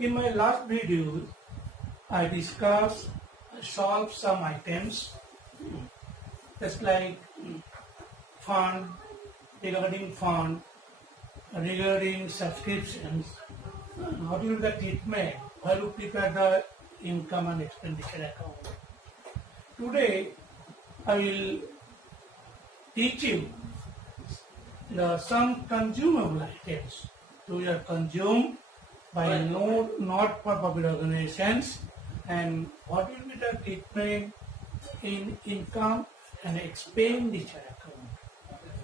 In my last video, I solved some items, just like fund, regarding subscriptions, what will the treatment, how to prepare the income and expenditure account. Today, I will teach you some consumable items to are consumed by not-for-profit organizations, and what will be the treatment in income and expenditure account.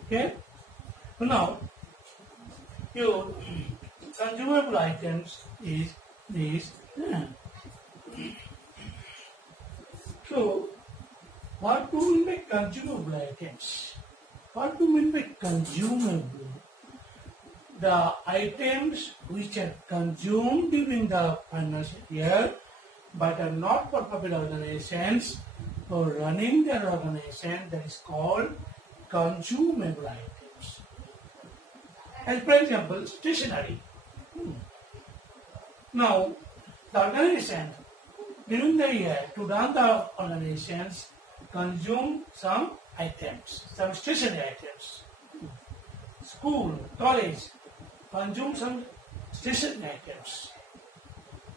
Okay? So now, your consumable items is this. So, what do we mean by consumable items? What do we mean by consumable? The items which are consumed during the financial year but are not for profit organizations for running their organization, that is called consumable items. As for example, stationery. Now, the organization during the year to run the organizations consume some items, some stationery items. School, college consume some stationery items.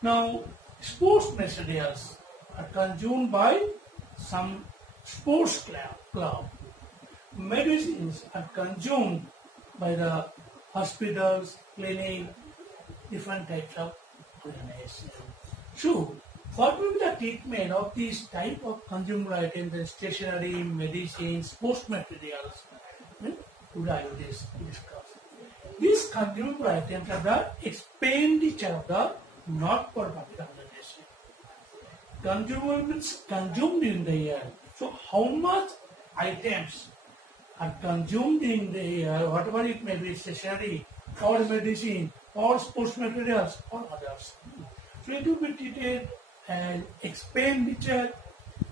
Now, sports materials are consumed by some sports club. Medicines are consumed by the hospitals, clinic, different types of organizations. So, what will be the treatment of these type of consumable items, the stationery, medicine, sports materials? Today I will discuss. These consumable items are the expenditure of the not-for-profit organization. Consumables consumed in the year. So how much items are consumed in the year, whatever it may be, stationery or medicine or sports materials or others. So it will be treated as expenditure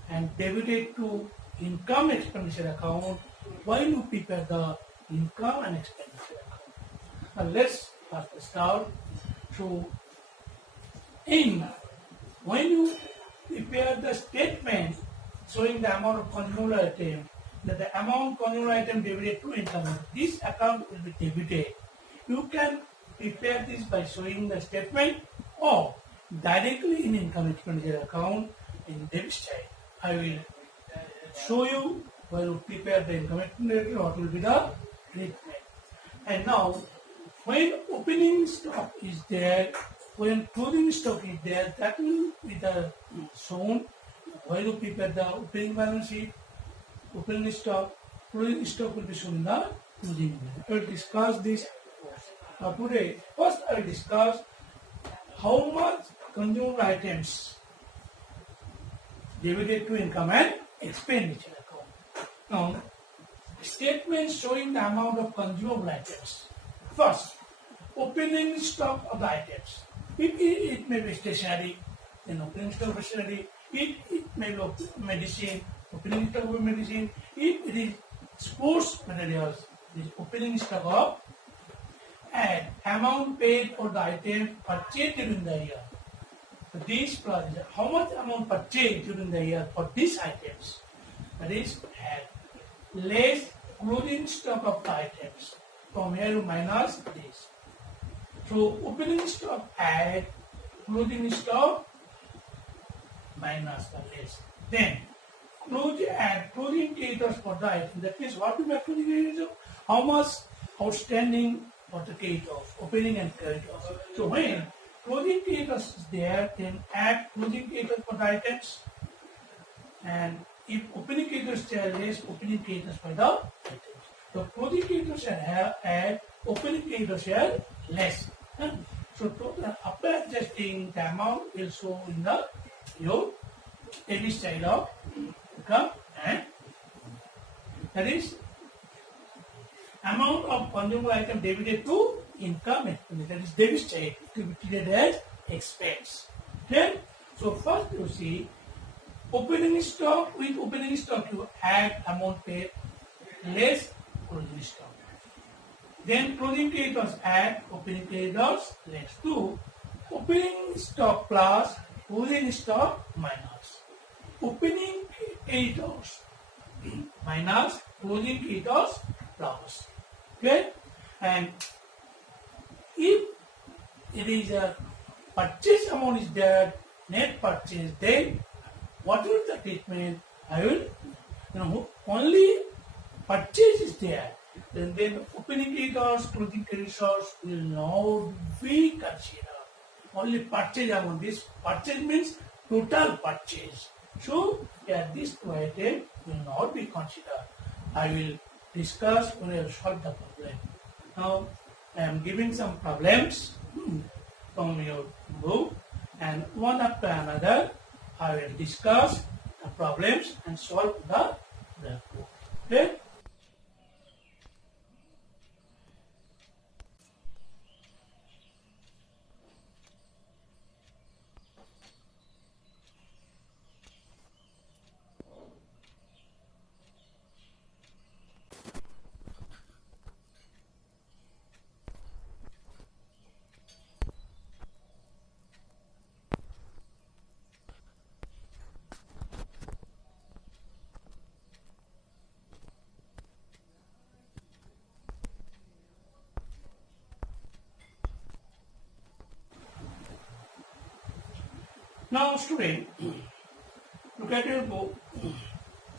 and debited to income expenditure account while you prepare the income and expenditure account. Now let's first start. So when you prepare the statement showing the amount of consumable item, that the amount consumable item debited to income, this account will be debited. You can prepare this by showing the statement or directly in income expenditure account in debit side. I will show you when you prepare the income expenditure what will be the treatment. And now, when opening stock is there, when closing stock is there, that will be shown while you prepare the opening balance sheet, opening stock, closing stock will be shown in the closing balance. I will discuss this. Now today, first I will discuss how much consumable items debited to income and expenditure account. Now, statements showing the amount of consumable items. First, opening stock of the items. It may be stationery, then opening stock of stationery. It may be medicine, opening stock of medicine. If it is sports materials, it is opening stock of, and amount paid for the item purchased during the year. So this plus how much amount purchased during the year for these items. That is less closing stock of the items. From here you minus this. So opening stock add, closing stock minus the less. Then closing creditors for the item. That means what will be closing creditors? How much outstanding for the creditors, opening and creditors. So when closing creditors is there, then add closing creditors for the items. And if opening creditors are less, opening creditors for the items. So closing creditors shall add, opening creditors are less. So after adjusting, the amount will show in your debit side of income, and that is amount of consumable item debited to income expenditure. That is debit side. It will be treated as expense. Okay? So first you see opening stock. With opening stock you add amount paid less closing stock. Then closing creditors add opening creditors less to Opening stock plus, closing stock minus. Opening creditors minus closing creditors plus. Okay? And if it is a purchase amount is there, net purchase, then what will the treatment? I will, only purchase is there. Then opening creditors, closing creditors will not be considered. Only purchase amount. This purchase means total purchase. So yeah, these two items will not be considered. I will discuss when I solve the problem. Now I am giving some problems from your book, and one after another I will discuss the problems and solve the book. Okay? Now student, look at your book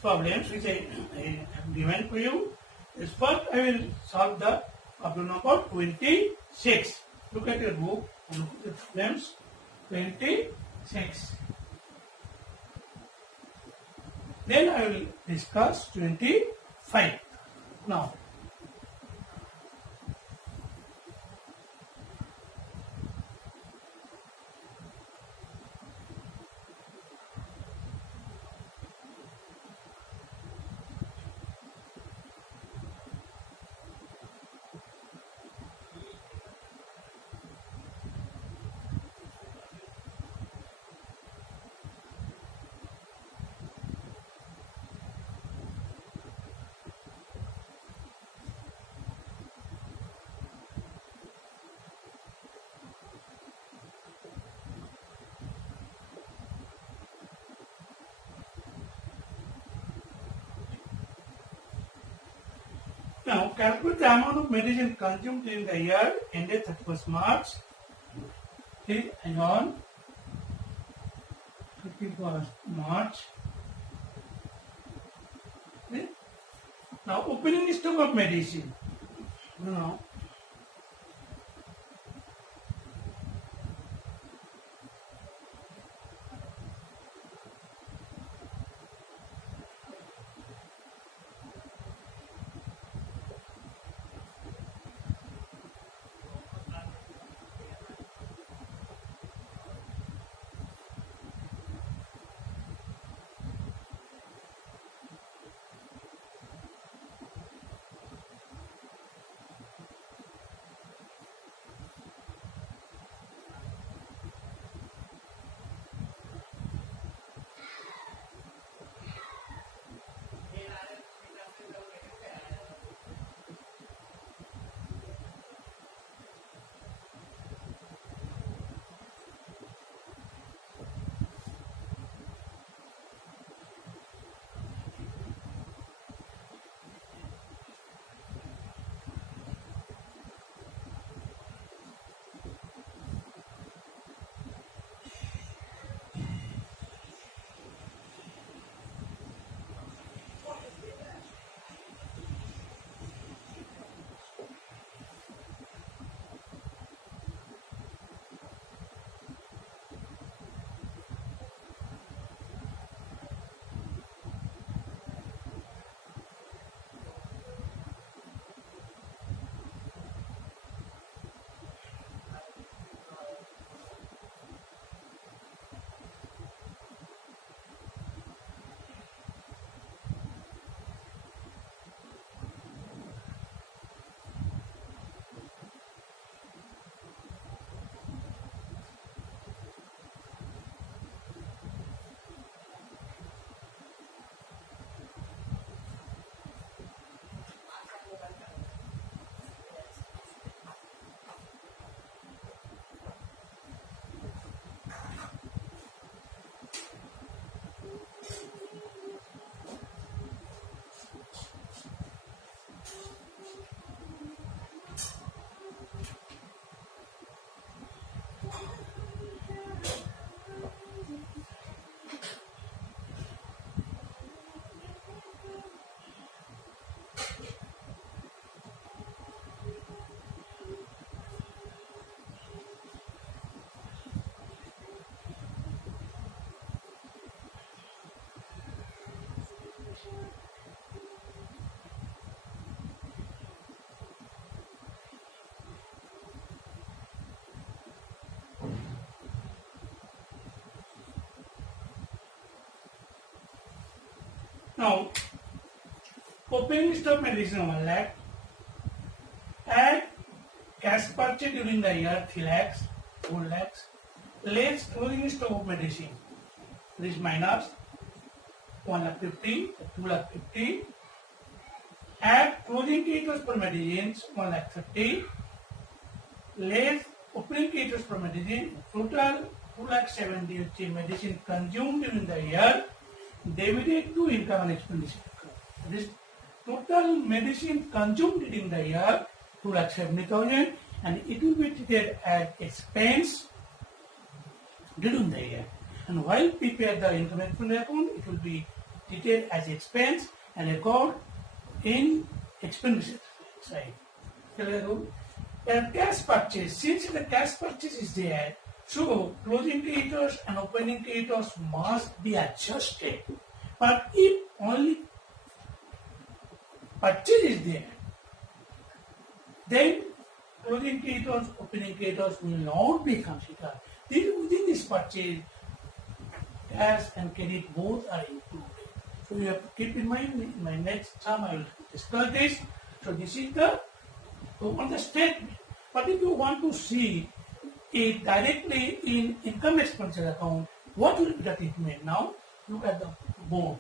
problems which I have given for you. Is first I will solve the problem number 26. Look at your book and look at the problems 26. Then I will discuss 25. Now calculate the amount of medicine consumed during the year ended 31st March. Okay, hang on. 31st March. Okay. Now, opening stock of medicine. Now, Now, opening stock medicine 1 lakh, add cash purchase during the year 3 lakhs, 4 lakhs, less closing stock of medicine. This minus 1 lakh 50, 2 lakh 50, add closing creditors for medicines 1 lakh 30, less opening creditors for medicine, total 2 lakh 70 which is medicine consumed during the year divided to income and expenditure. This total medicine consumed during the year 2 lakh 70,000 and it will be treated as expense during the year. And while prepare the income expenditure account, it will be treated as expense and record in expenditure side. And cash purchase, since the cash purchase is there, so closing creditors and opening creditors must be adjusted. But if only purchase is there, then closing creditors, opening creditors will not be considered. Within this purchase, cash and credit both are included. So you have to keep in mind, in my next term I will discuss this. So this is the on the statement. But if you want to see it directly in income expenditure account, what will be the treatment? Now look at the board.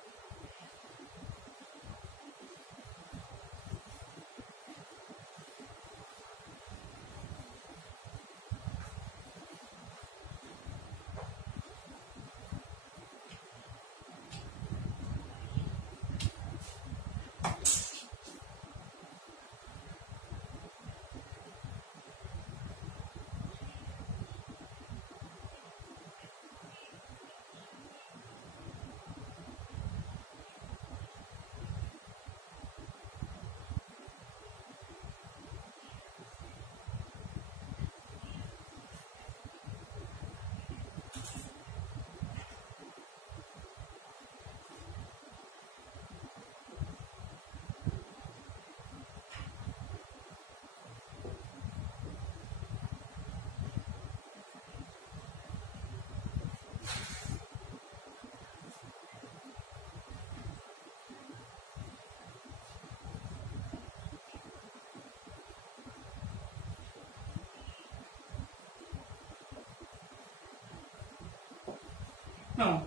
Now,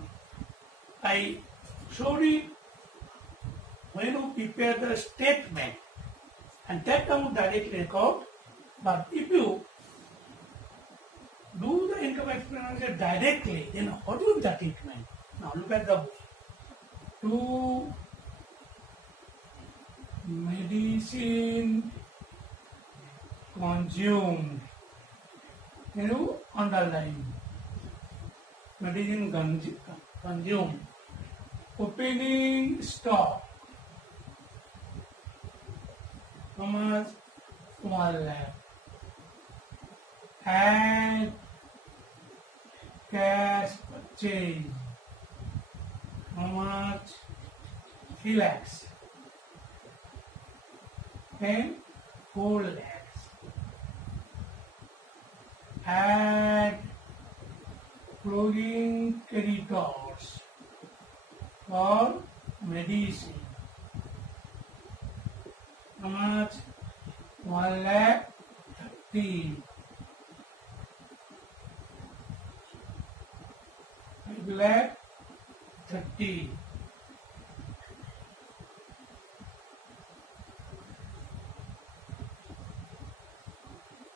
I showed it when you prepare the statement and that comes directly record. But if you do the income expenditure directly, then what will be the treatment? Now look at the two medicine consumed. You underline medicine consumed. Opening stock. How much? 1 lakh. And cash purchase. How much? 3 lakhs. And 4 lakhs. Add closing creditors for medicine. How much? 1 lakh 30. 5 lakh 30.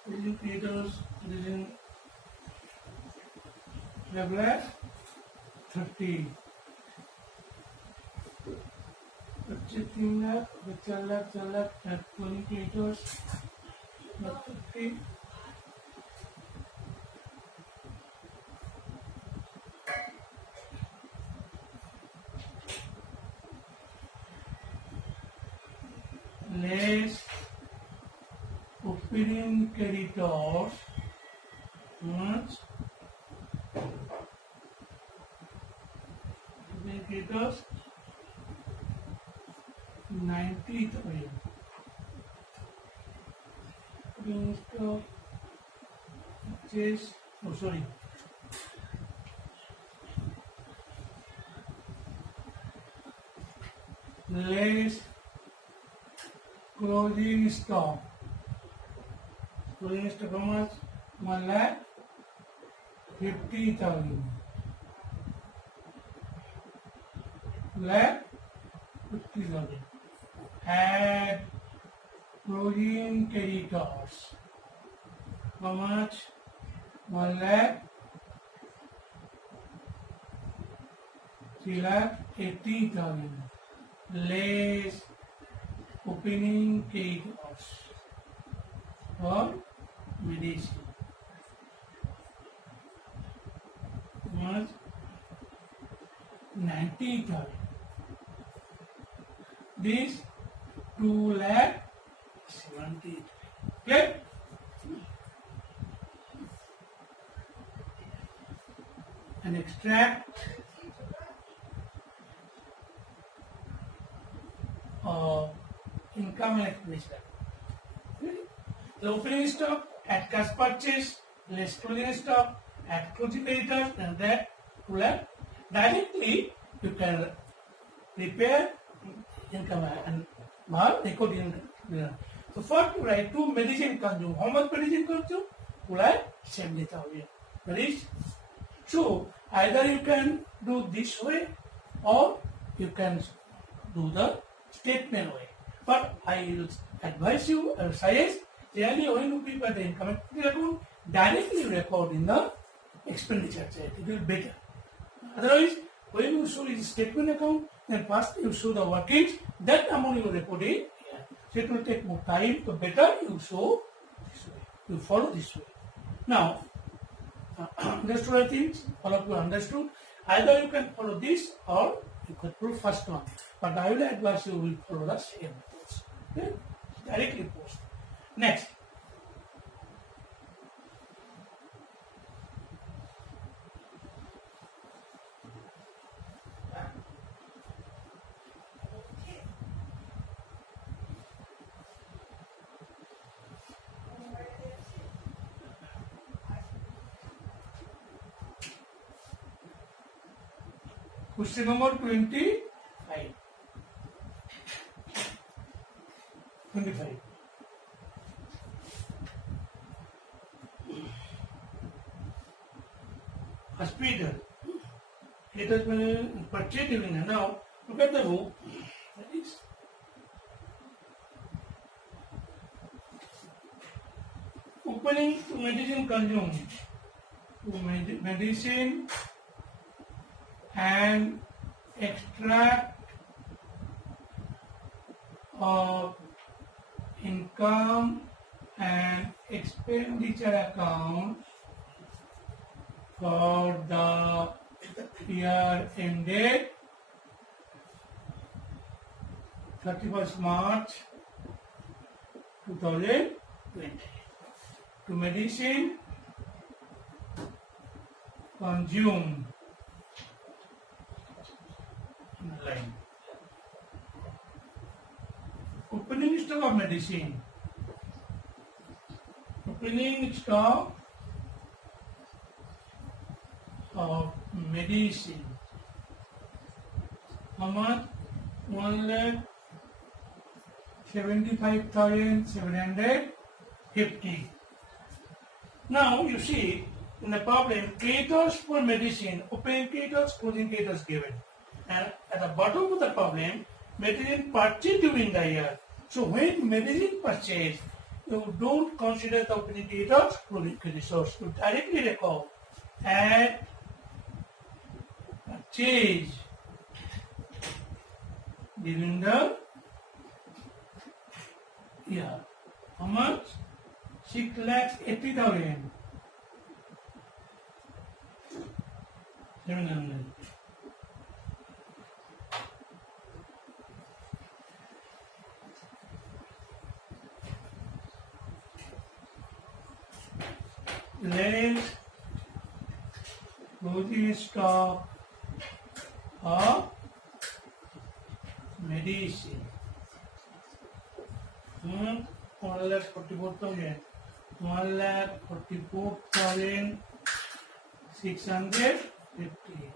Closing creditors using 5 lakh 30. 3 lakh, 4 lakh, 4 lakh, and 20 creditors, 30. Less opening creditors, much opening creditors 90,000. Opening stock purchase, oh sorry, less closing stock. Closing stock how much? 1,50,000. Lakh 50,000. Add closing creditors. How much? 3,80,000. Less opening creditors for medicine. How much? 90,000. This 2,70,000. Clear? And extract income and expenditure. The opening stock at cash purchase, less closing stock at closing creditors, and that directly you can prepare income and record income. So first you write to medicine consume. How much medicine consume? 70,000. So either you can do this way or you can do the statement way. But I will advise you or suggest really when you prepare the income account, directly record in the expenditure side. It will be better. Otherwise, when you show the statement account, then first you show the workings, that amount you will record in here. So it will take more time, so better you show this way. You follow this way. Now, understood I think? All of you understood. Either you can follow this or you can follow first one. But I will advise you will follow the same methods. Okay? Directly post. Next. Question number 25. 25. Hospital. It has been purchased during now. Look at the book. That is opening to medicine consumed. To medicine and extract of income and expenditure account for the year ended 31st March 2020 to medicine consumed line. Opening stock of medicine. Opening stock of medicine. How much? 1,75,750. Now you see in the problem, creditors for medicine, opening creditors, closing creditors given. And at the bottom of the problem, medicine purchased during the year. So when medicine purchased, you don't consider the opening creditors, closing creditors. You directly record at purchase during the year. How much? 6,80,000. 700. Less closing stock of medicine. 1,44,000. 1,44,650.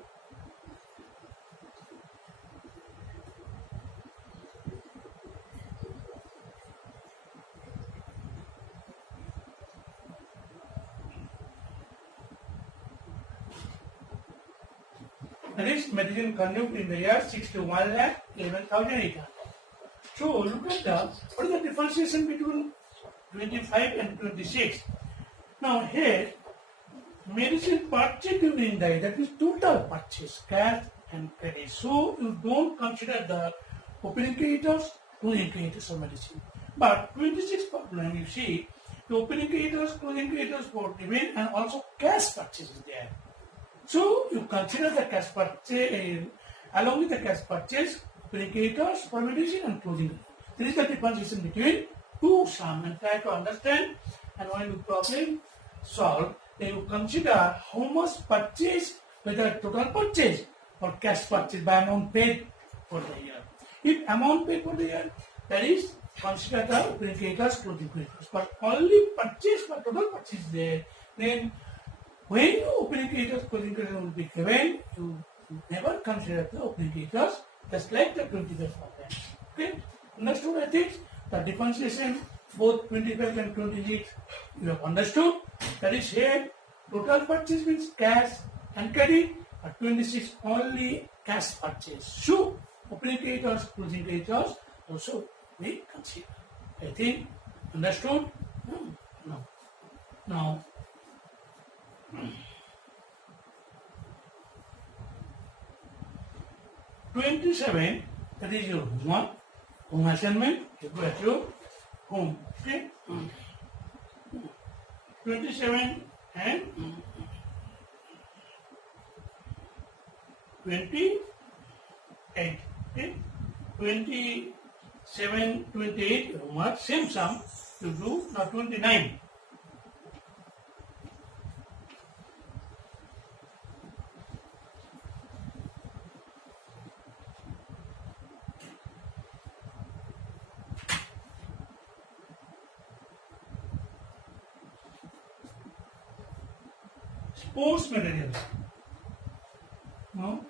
That is material consumed in the year 61,11,800. So look at what is the differentiation between 25 and 26. Now here, medicine purchased during the year, that is total purchase, cash and credit. So you don't consider the opening creditors, closing creditors of medicine. But 26 problem, you see, the opening creditors, closing creditors for given and also cash purchase is there. So you consider the cash purchase along with the cash purchase, opening creditors for medicine and closing. There is the differentiation between two sum and try to understand. And when you problem solve, then you consider how much purchase, whether total purchase or cash purchase by amount paid for the year. If amount paid for the year, that is consider the opening creditors, closing creditors. But only purchase for total purchase there, then when you opening creditors, closing creditors will be given, you never consider the opening creditors, just like the 25 problem. Okay? Understood, I think? The differentiation, both 25 and 26, you have understood. That is here, total purchase means cash and credit, but 26 only cash purchase. So, opening creditors, closing creditors also we consider. I think, understood? No. Now, 27, that is your home assignment, you go at your home, okay? 27 and 28, okay? 27, 28, homework, same sum, you do, now 29. Sports materials. No?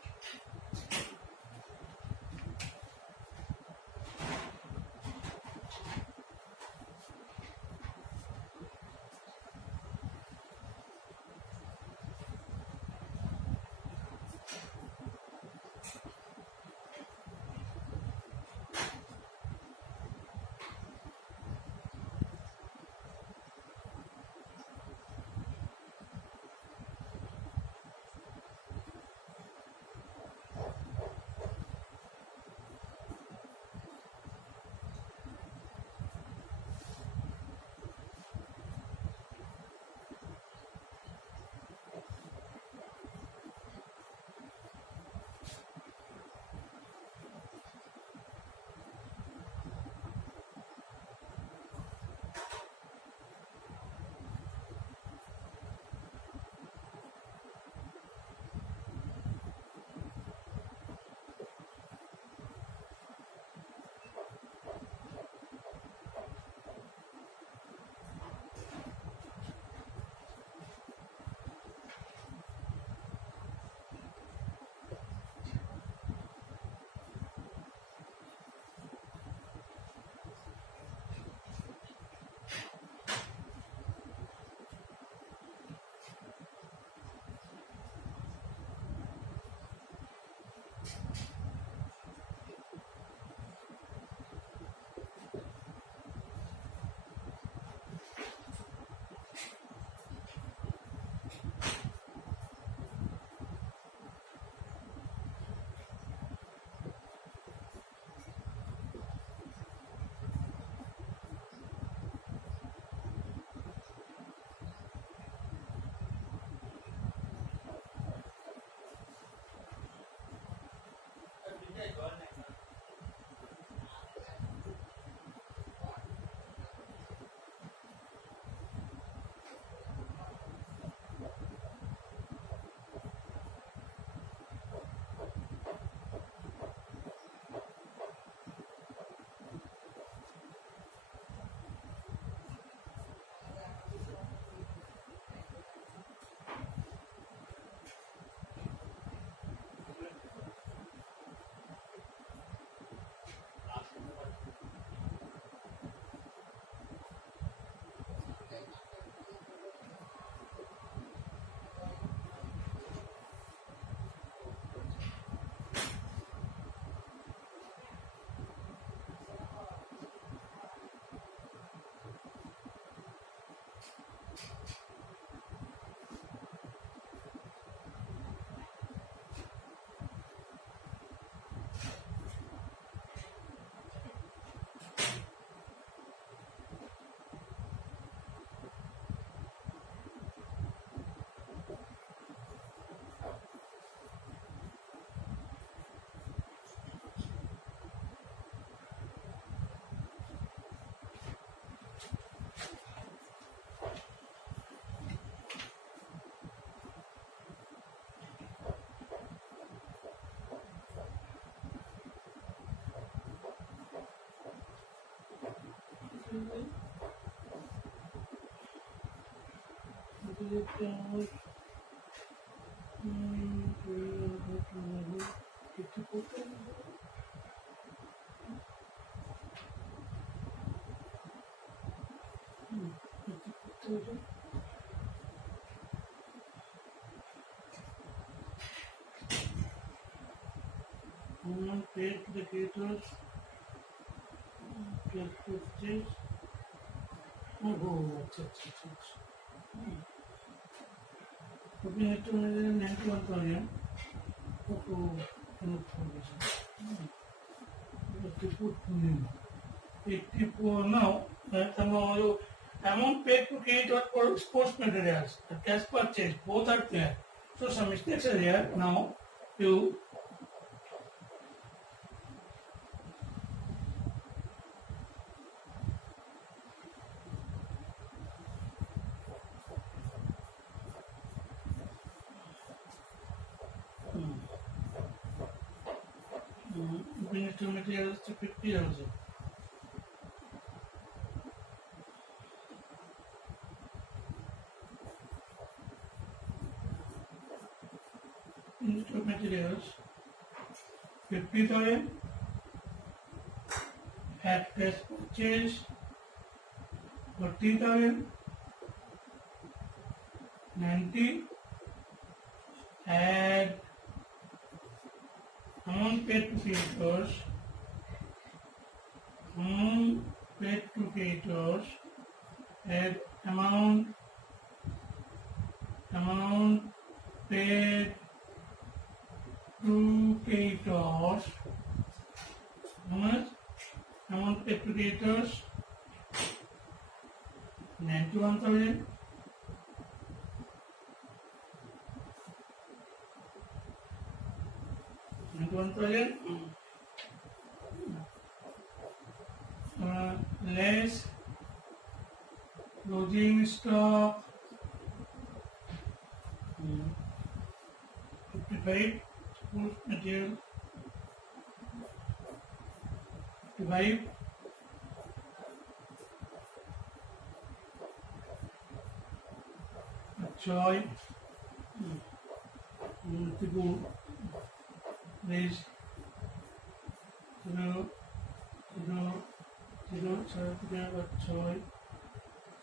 Paid indicators, calculated. Oh, अच्छा. Opening it to 91,000. Oh, cannot find it. 84 now. Amount paid to create or sports materials, the cash purchase, both are there. So some mistakes are there. Now you bring it to materials to 50,000. Into materials 50,000 at cash purchase 40,000 90 add amount paid to creators add amount paid to creators. How much? Amount paid to creators 91,000. Less closing stock 55 sports material 55 joy multiple raise 0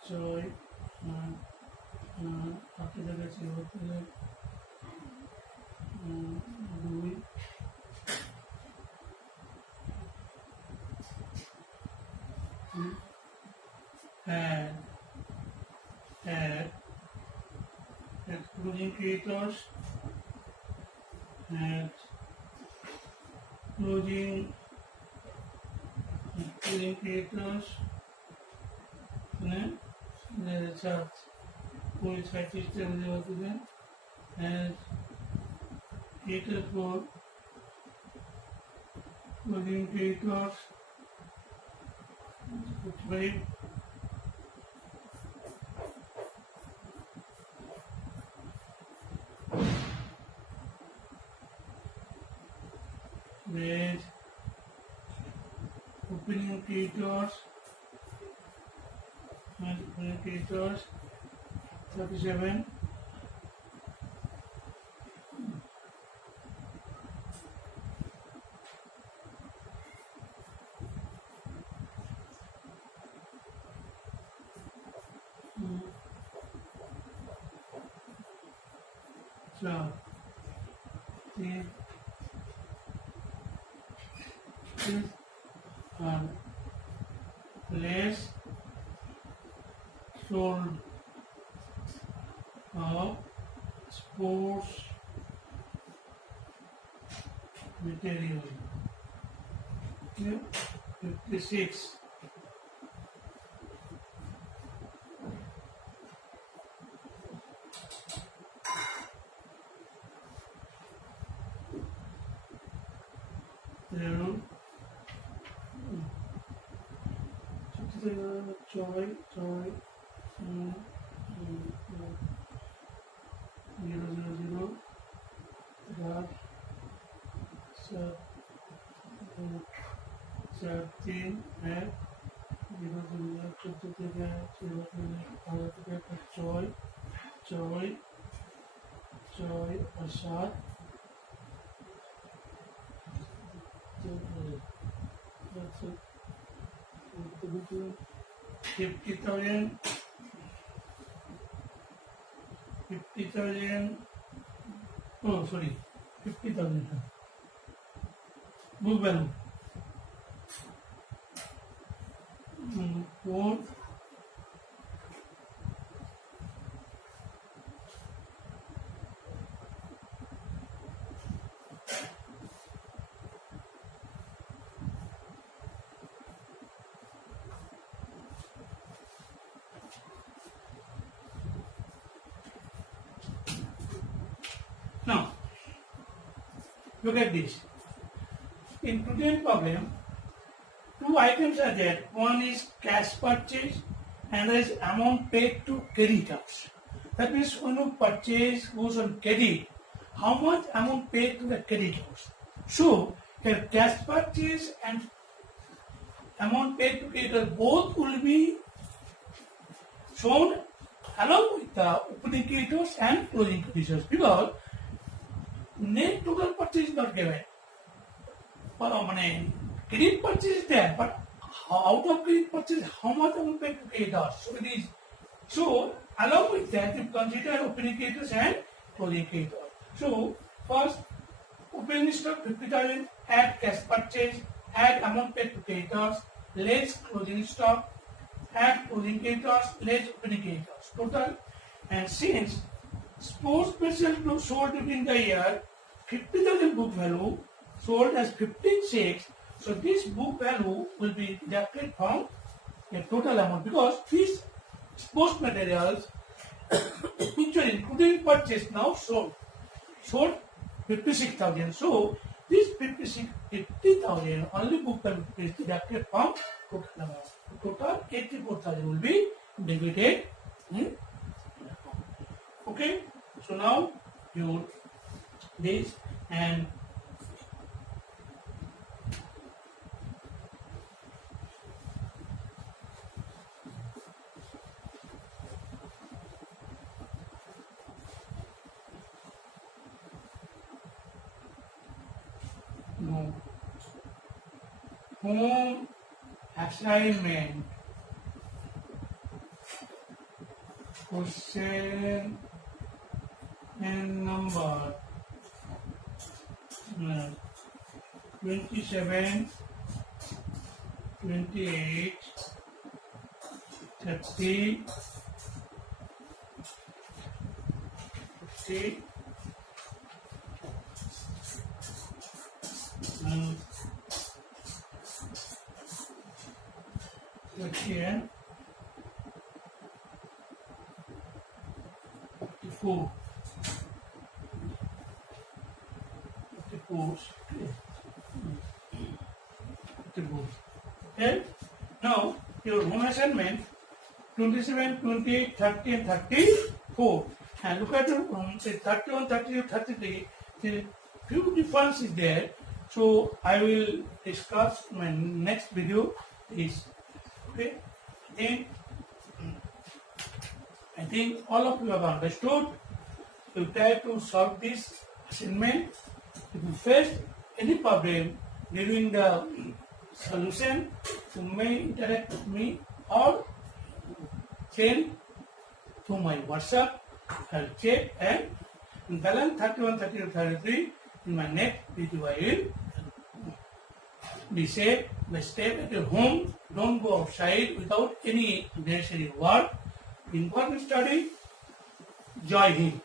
joy after that is 0 and excluding creators and including creators the chart full system and creator for including creators 55 with opening creators and opening creators 37 so less sold of sports material. Okay. 56. Joy, 000 dot 13 at 14 থেকে 15 থেকে 6 6 6 আর 7 50,000 oh sorry 50,000 book value 4 Now, look at this. In today's problem, two items are there. One is cash purchase and there is amount paid to creditors. That means when you purchase goes on credit, how much amount paid to the creditors? So, here cash purchase and amount paid to creditors both will be shown along with the opening creditors and closing creditors because net total purchase is not given. But credit purchase is there, but out of credit purchase, how much amount paid to creditors? So it is. So along with that, you consider opening creditors and closing creditors. So first, opening stock 50,000, add cash purchase, add amount paid to creditors, less closing stock, add closing creditors, less opening creditors. Total. And since sports special sold during the year 50,000 book value sold as 15,600, so this book value will be deducted from the total amount because these sports materials which were including purchase now sold 56,000. So this 50,000 only book value is deducted from total amount. Total 84,000 will be debited. Okay, so now you this and home assignment question and number 27, 28, 30, 50, and 54. Okay. Now your home assignment 27, 28, 30 and 34. And look at say 31, 32, 33. The few difference is there. So I will discuss my next video is okay. Then I think all of you have understood. You try to solve this assignment. If you face any problem during the solution, you may interact with me or send to my WhatsApp. I'll check and balance 31, 32, 33 in my next video. I will be safe. Stay at your home. Don't go outside without any necessary work. Important study. Jai Hind.